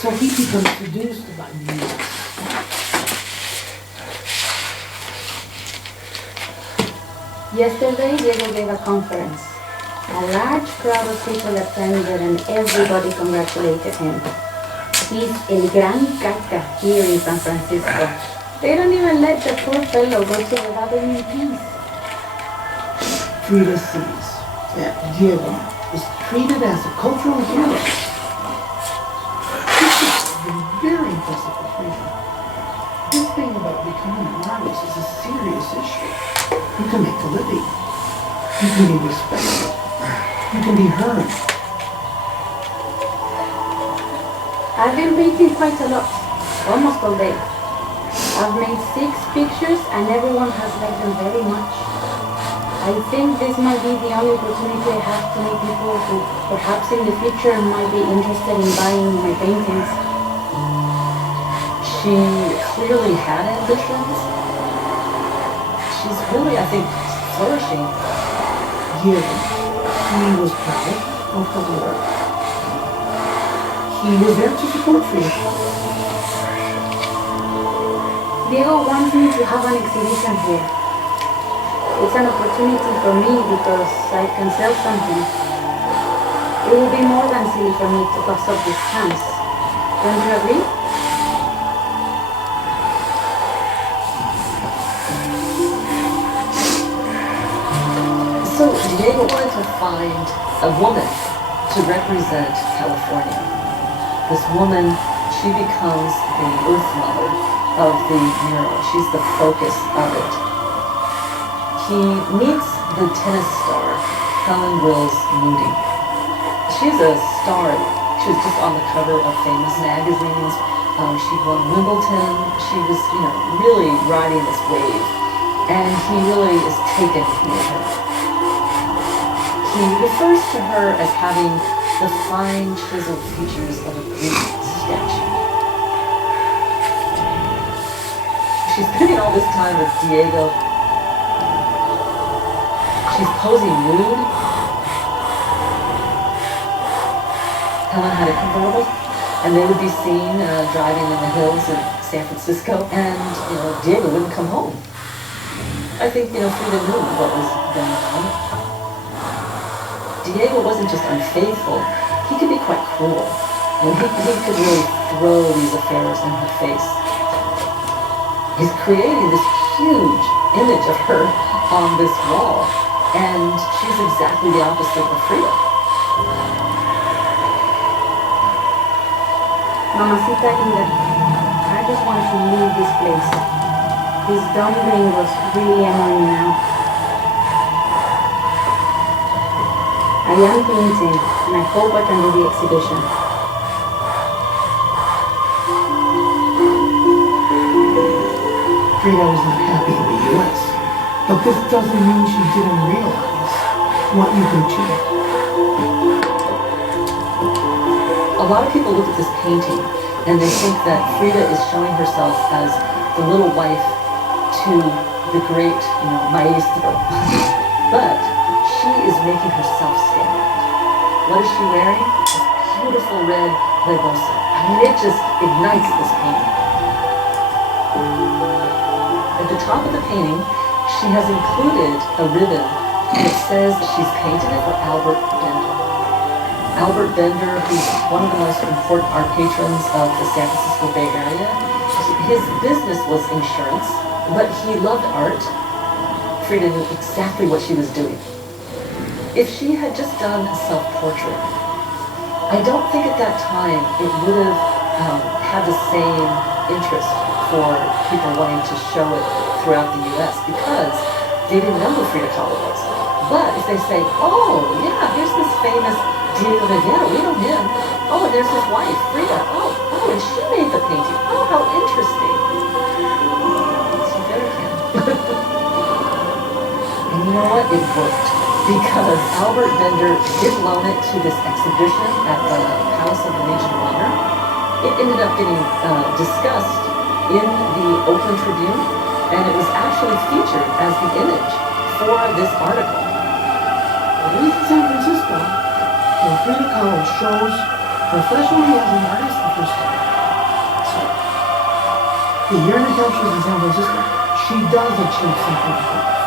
So he becomes seduced by music. Yesterday, Diego gave a conference. A large crowd of people attended and everybody congratulated him. He's El Gran Caca here in San Francisco. They don't even let the poor fellow go to the bathroom in peace. Frida sees that Diego is treated as a cultural hero. This has been very impressive for Frida. This thing about becoming an artist is a serious issue. You can make a living. You can be respected. You can be heard. I've been painting quite a lot, almost all day. I've made 6 pictures and everyone has liked them very much. I think this might be the only opportunity I have to meet people who perhaps in the future might be interested in buying my paintings. She clearly had ambitions. She's really, I think, flourishing. Diego, he was proud of her work. He was there to support Frida. Diego wants me to have an exhibition here. It's an opportunity for me because I can sell something. It will be more than silly for me to pass up this chance. Don't you agree? So Diego wanted to find a woman to represent California. This woman, she becomes the earth mother of the mural. She's the focus of it. He meets the tennis star, Helen Wills Moody. She's a star. She was just on the cover of famous magazines. She won Wimbledon. She was, really riding this wave. And he really is taken with her. He refers to her as having the fine chiseled features of a Greek statue. She's spending all this time with Diego. She's posing nude. Helen had a convertible, and they would be seen driving in the hills of San Francisco, and Diego wouldn't come home. I think Frida knew what was going on. Diego wasn't just unfaithful, he could be quite cruel. And he could really throw these affairs in her face. He's creating this huge image of her on this wall, and she's exactly the opposite of Frida. Mamacita Inga, I just want to leave this place. This dumpling was really annoying now. I am painting, and I hope I can do the exhibition. Frida was not happy in the U.S., but this doesn't mean she didn't realize what you can achieve. A lot of people look at this painting and they think that Frida is showing herself as the little wife to the great, maestro. But she is making herself stand out. What is she wearing? This beautiful red rebozo. It just ignites this painting. At the top of the painting, she has included a ribbon that says she's painted it for Albert Bender. Albert Bender, who's one of the most important art patrons of the San Francisco Bay Area. His business was insurance, but he loved art. Frida knew exactly what she was doing. If she had just done a self-portrait, I don't think at that time it would have had the same interest for people wanting to show it throughout the U.S. because they didn't know who Frida Kahlo was. But if they say, oh, yeah, here's this famous Diego Rivera, we know him. Oh, and there's his wife, Frida. Oh, and she made the painting. Oh, how interesting. So there you can. And you know what? It worked. Because Albert Bender did loan it to this exhibition at the Palace of the Legion of Honor. It ended up getting discussed in the Oakland Tribune, and it was actually featured as the image for this article. At least in San Francisco, where Frida Kahlo shows professionally as an artist the first time. here in the Hampshires in San Francisco, she does achieve something like that.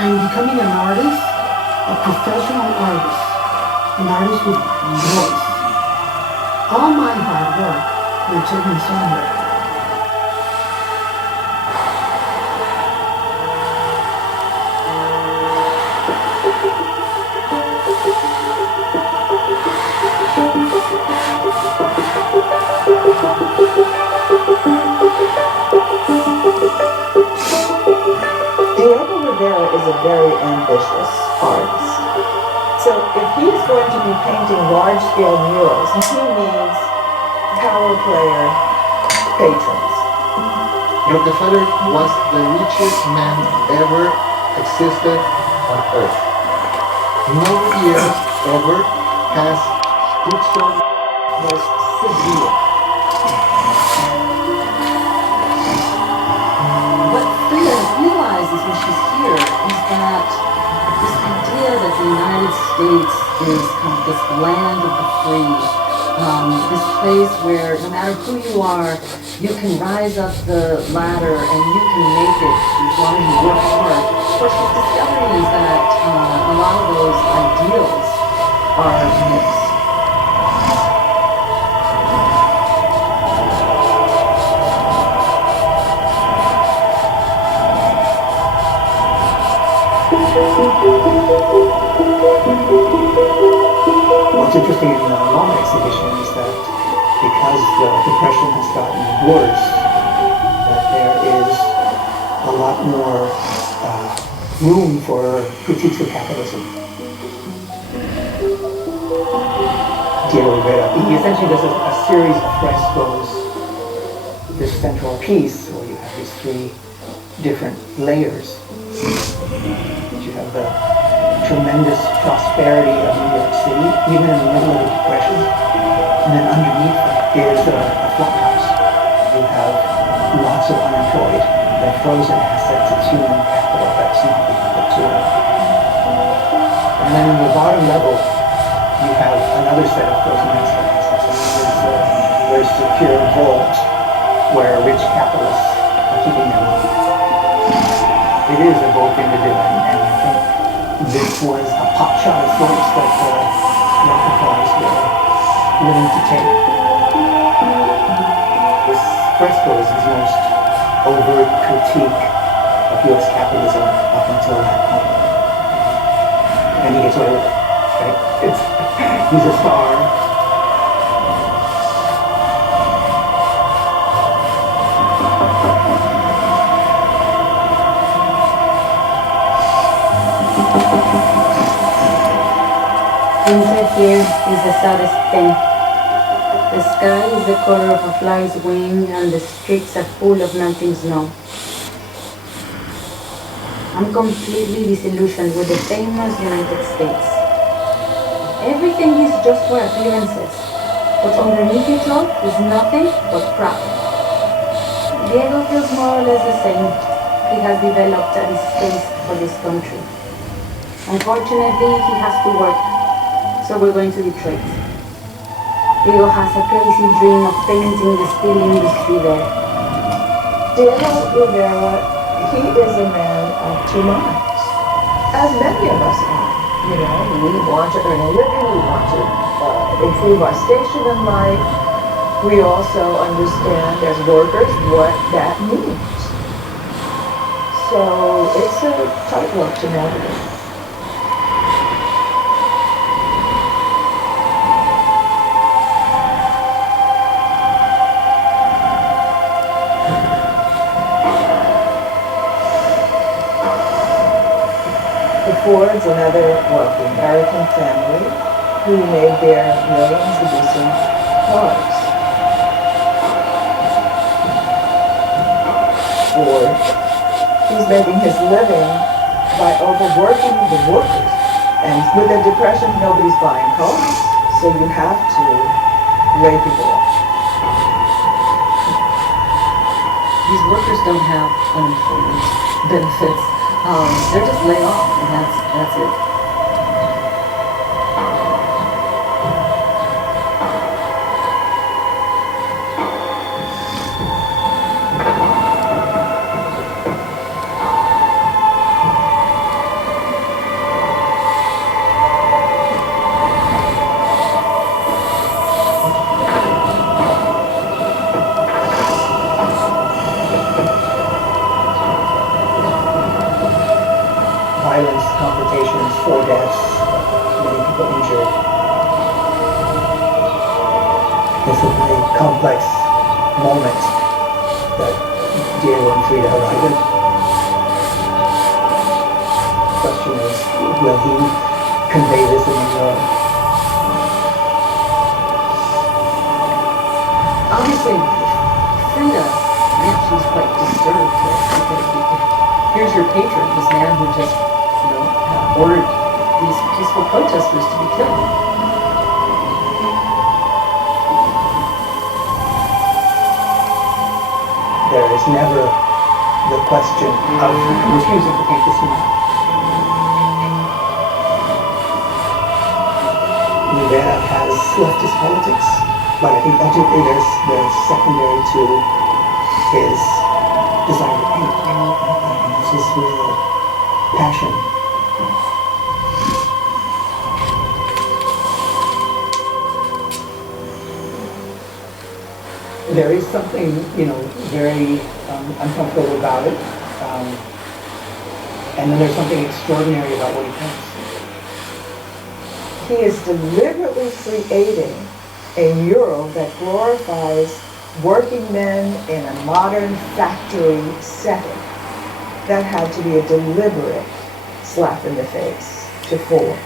I'm becoming an artist, a professional artist, an artist with voice. All my hard work will take me somewhere. Diego Rivera is a very ambitious artist. So if he's going to be painting large-scale murals, he needs power player patrons. Rockefeller was the richest man ever existed on earth. Nobody else ever has put so much severe. What Frida realizes when she's here is that this idea that the United States is kind of this land of the free, this place where no matter who you are, you can rise up the ladder and you can make it as long as you work hard. What she's discovering is that a lot of those ideals are myths. What's interesting in the MoMA exhibition is that because the depression has gotten worse, that there is a lot more room for critiques of capitalism. Diego Rivera, he essentially does a series of frescoes, this central piece where you have these three different layers. You have the tremendous prosperity of New York City, even in the middle of the Depression. And then underneath is a flop house. You have lots of unemployed, the frozen assets, it's human capital that's not being put to it. And then in the bottom level, you have another set of frozen assets. There's a very secure vault where rich capitalists are keeping their money. It is a bold thing to do, and I think this was a pot shot of sorts that Rockefellers were willing to take. This fresco is his most overt critique of U.S. capitalism up until that point. And he gets away with it, right? He's a star. Winter here is the saddest thing. The sky is the color of a fly's wing and the streets are full of melting snow. I'm completely disillusioned with the famous United States. Everything is just for appearances, but underneath it all is nothing but crap. Diego feels more or less the same. He has developed a distaste for this country. Unfortunately, he has to work. So we're going to Detroit. Diego has a crazy dream of painting the steel industry there. Diego Rivera, he is a man of two minds, as many of us are. You know, we want to earn a living, we want to improve our station in life. We also understand as workers what that means. So it's a tightrope to navigate. Fords, another wealthy American family who made their millions producing cars. Ford, he's making his living by overworking the workers. And with the Depression, nobody's buying cars, so you have to lay people off. These workers don't have unemployment benefits. They're just laid off, and that's it. It's a very complex moment that Diego and Frida arrive at. The question is, will he convey this in the Obviously, Frida, yeah, she's quite disturbed here. Because here's your patron, this man who just, ordered these peaceful protesters to be killed. There is never the question of refusing to paint the scene. Rivera has leftist politics, but I think ultimately they're secondary to his desire to paint. It's his real passion. There is something, very uncomfortable about it, and then there's something extraordinary about what he paints. He is deliberately creating a mural that glorifies working men in a modern factory setting. That had to be a deliberate slap in the face to Ford.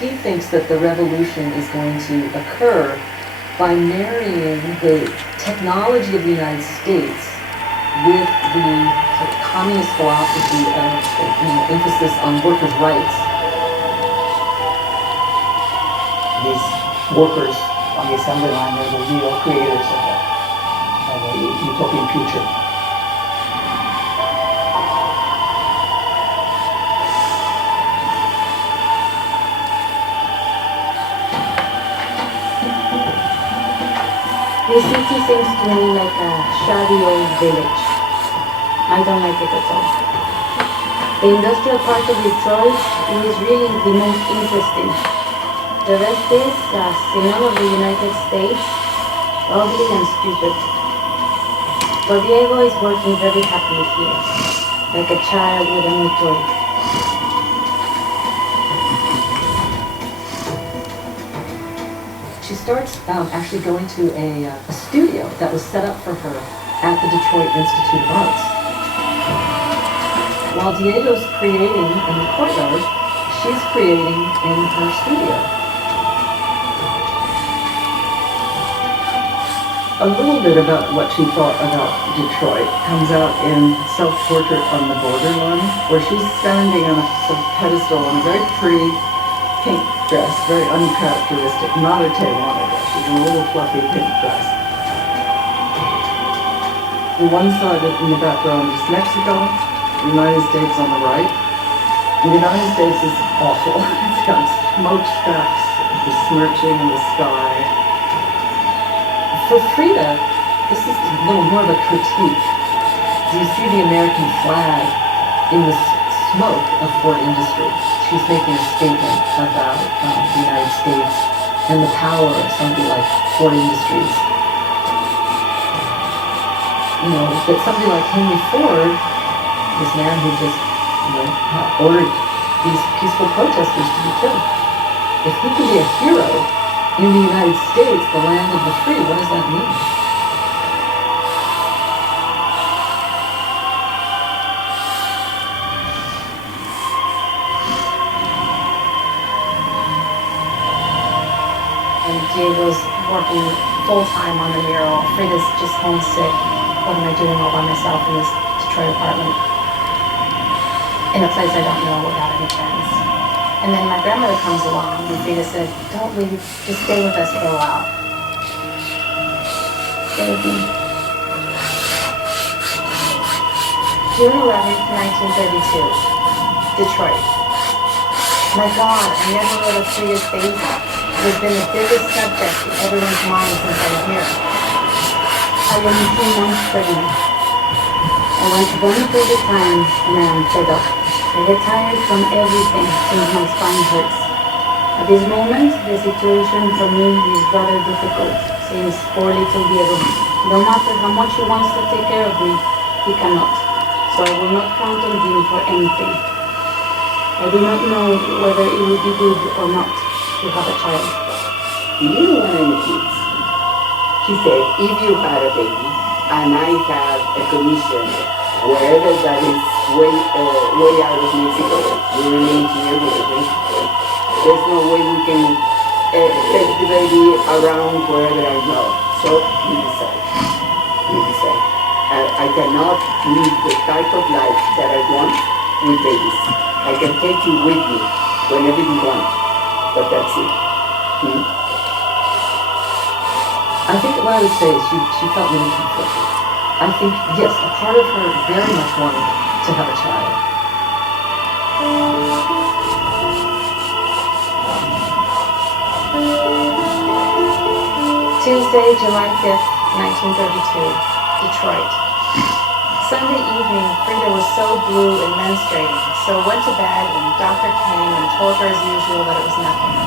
He thinks that the revolution is going to occur by marrying the technology of the United States with the sort of communist philosophy of emphasis on workers' rights. These workers on the assembly line are the real creators of a utopian future. The city seems to me like a shabby old village. I don't like it at all. The industrial part of Detroit is really the most interesting. The rest is, as in all of the United States, ugly and stupid. But Diego is working very happily here, like a child with a new toy. She starts actually going to a studio that was set up for her at the Detroit Institute of Arts. While Diego's creating in the courtyard, she's creating in her studio. A little bit about what she thought about Detroit comes out in Self-Portrait on the Borderline, where she's standing on a sort of pedestal in a very pretty pink dress, very uncharacteristic, not a Tewana dress, she's in a little fluffy pink dress. On one side in the background is Mexico, the United States on the right. The United States is awful. It's got smokestacks besmirching the sky. For Frida, this is a little more of a critique. Do you see the American flag in the smoke of Ford Industries? She's making a statement about the United States and the power of somebody like Ford Industries. That somebody like Henry Ford, this man who just, ordered these peaceful protesters to be killed. If he can be a hero in the United States, the land of the free, what does that mean? And Diego's working full-time on the mural. Frida's just homesick. What am I doing all by myself in this Detroit apartment? In a place I don't know without any friends. And then my grandmother comes along and Frida said, don't leave, just stay with us for a while. Stay with me. June 11th, 1932, Detroit. My God, I never read of Frida's face. It has been the biggest subject in everyone's mind since I was here. I am 2 months pregnant. I went to vomit all the time and I am fed up. I get tired from everything since my spine hurts. At this moment, the situation for me is rather difficult since poor little Diego, no matter how much he wants to take care of me, he cannot. So I will not count on him for anything. I do not know whether it will be good or not. to have a child? He didn't want any kids. He said, if you had a baby and I have a commission wherever that is way out of Mexico, we remain here with the baby. There's no way we can take the baby around wherever I go. So we decided. I cannot live the type of life that I want with babies. I can take you with me whenever you want, but that's it. I think what I would say is she felt really conflicted. I think, yes, a part of her very much wanted to have a child. Tuesday, July 5th, 1932, Detroit. Sunday evening, Frida was so blue and menstruating, so went to bed and doctor came and told her as usual that it was nothing.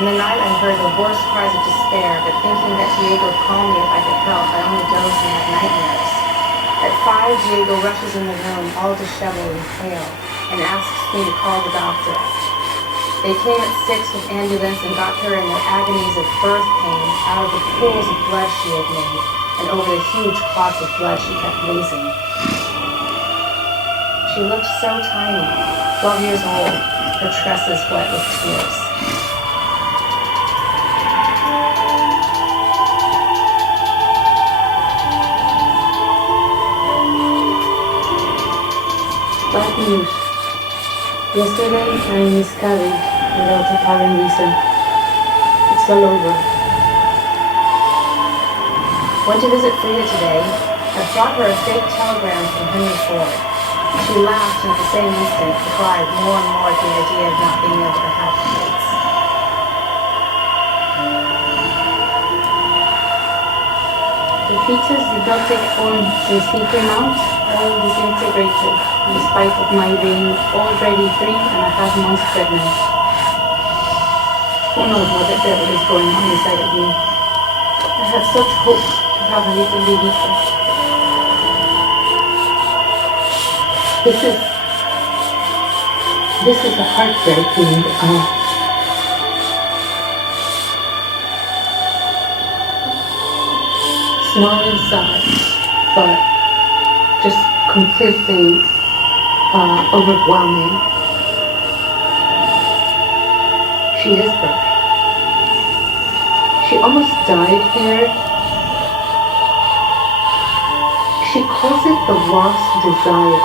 In the night I heard the worst cries of despair, but thinking that Diego would call me if I could help, I only dozed and had nightmares. At 5, Diego rushes in the room, all disheveled and pale, and asks me to call the doctor. They came at 6 with ambulance and got her in the agonies of birth pain out of the pools of blood she had made, and over the huge clots of blood she kept losing. She looked so tiny, 12 years old, her tresses wet with tears. Bad news. Yesterday I miscarried without apparent reason. It's all over. Went to visit Frida today. I brought her a fake telegram from Henry Ford. She laughed and at the same instant cried more and more at the idea of not being able to have kids. The fetus did not take form since he came out, all disintegrated, in spite of my being already 3.5 months pregnant. Who knows what the devil is going on inside of me? I had such hope to have a little baby. This is a heartbreaking, small inside, but just completely overwhelming. She is broken. She almost died here. She calls it the lost desire.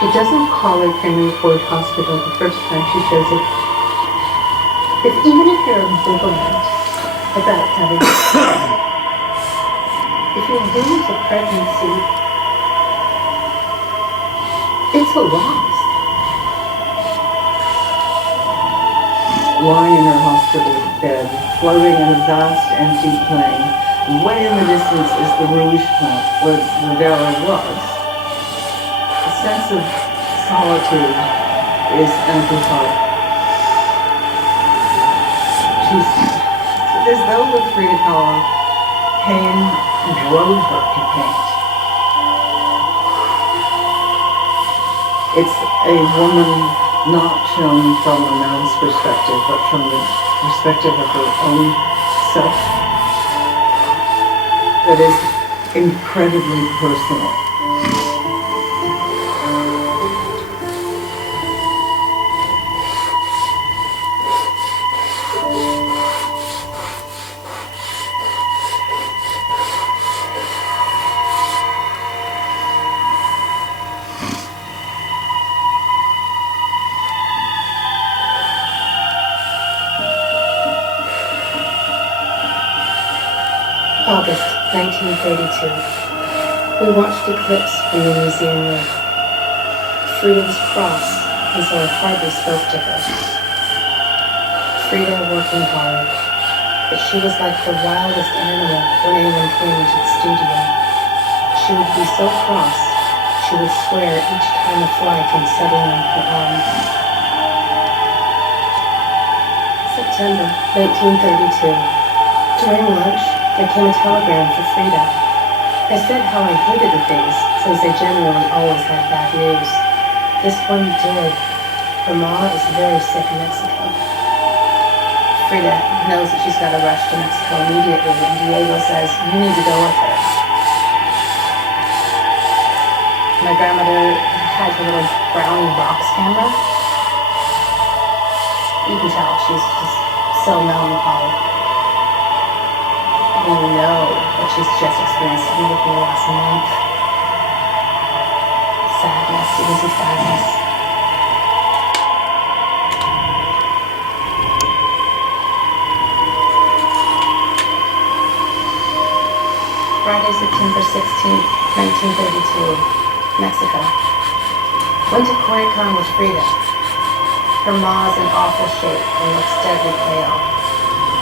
She doesn't call it Henry Ford Hospital the first time she shows it. Even if you're ambivalent about having if you lose a pregnancy, it's a loss. Lying in her hospital bed, floating in a vast empty plain, way in the distance is the Rouge plant where Rivera was. The sense of solitude is amplified. It's as though with Frida Kahlo, pain drove her to paint. It's a woman not shown from a man's perspective, but from the perspective of her own self that is incredibly personal. August 1932. We watched eclipse from the museum room. Frida was cross, and so I hardly spoke to her. Frida working hard, but she was like the wildest animal when anyone came into the studio. She would be so cross, she would swear each time a fly came settling on her arm. September 1932. During lunch, there came a telegram for Frida. I said how I hated the things, since they generally always had bad news. This one did. Her ma is very sick in Mexico. Frida knows that she's got to rush to Mexico immediately, and Diego says, "You need to go with her." My grandmother had her little brownie box camera. You can tell she's just so melancholy. You know what she's just experienced to be with me last month. Sadness, easy sadness. Friday, September 16th, 1932, Mexico. Went to Culiacan with Frida. Her maw's in awful shape and looks deadly pale.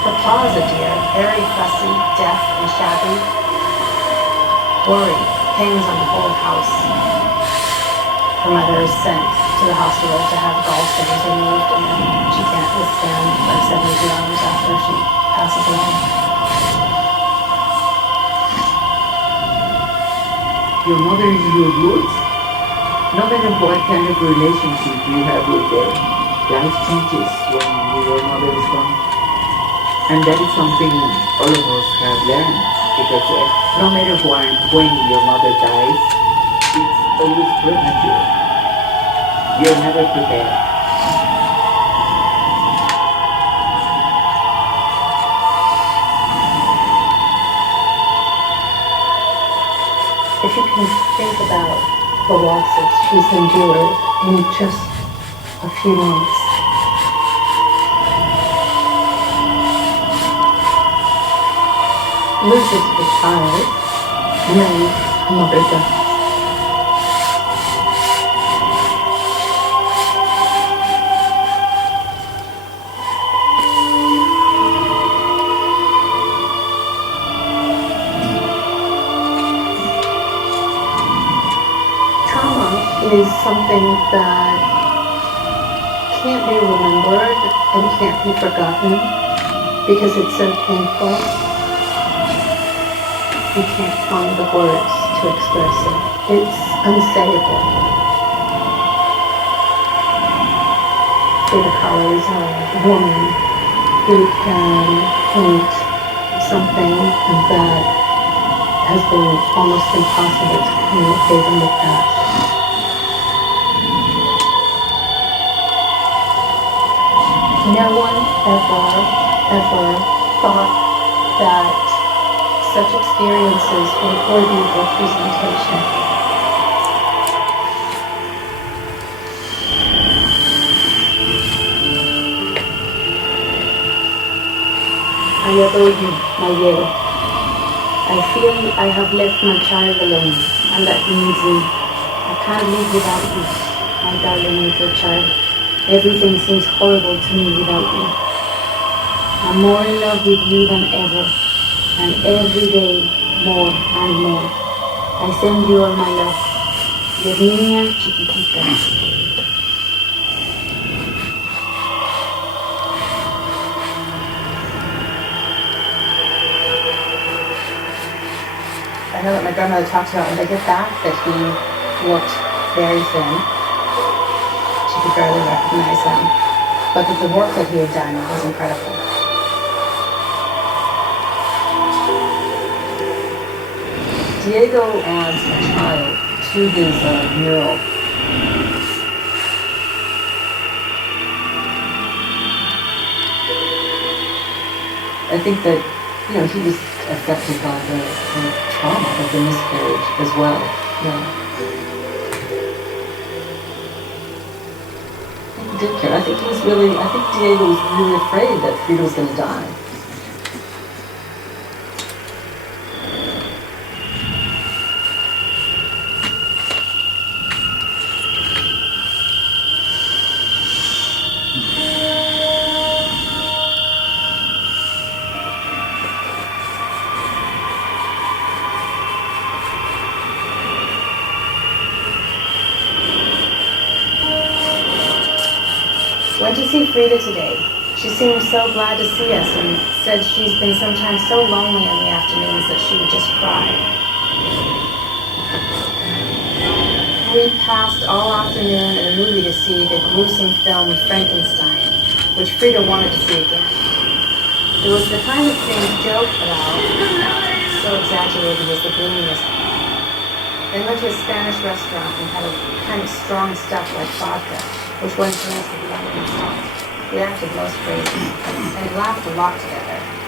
Her paw's a dear, very fussy, deaf and shabby. Worry hangs on the whole house. Her mother is sent to the hospital to have gallstones removed, and she can't withstand like 72 hours after she passes away. Your mother is your roots? No matter what kind of relationship you have with them, life changes when your mother is gone. And that is something all of us have learned, because no matter when your mother dies, it's always premature. You're never prepared. If you can think about the losses she's endured in just a few months. Loses the child, and then a mother dies. Is something that can't be remembered and can't be forgotten because it's so painful. You can't find the words to express it. It's unsayable. Frida Kahlo is a woman who can paint something that has been almost impossible to communicate in the past. No one ever thought that such experiences were worthy of representation. I adore you, my Diego. I feel I have left my child alone, and that means I can't live without you, my darling little child. Everything seems horrible to me without you. I'm more in love with you than ever, and every day more and more. I send you all my love. Your niña chiquitita. I know that my grandmother talks about when they get back that he looked very thin. She could barely recognize him, but that the work that he had done was incredible. Diego adds a child to his mural. I think that, he was affected by the trauma of the miscarriage as well. Yeah. He did care. I think Diego was really afraid that Frida was going to die. Went to see Frida today. She seemed so glad to see us and said she's been sometimes so lonely in the afternoons that she would just cry. We passed all afternoon in a movie to see the gruesome film Frankenstein, which Frida wanted to see again. It was the kind of thing to joke about, so exaggerated was the gloominess. They went to a Spanish restaurant and had a kind of strong stuff like vodka, which went to the rest of the other. We acted most crazy, and we laughed a lot together.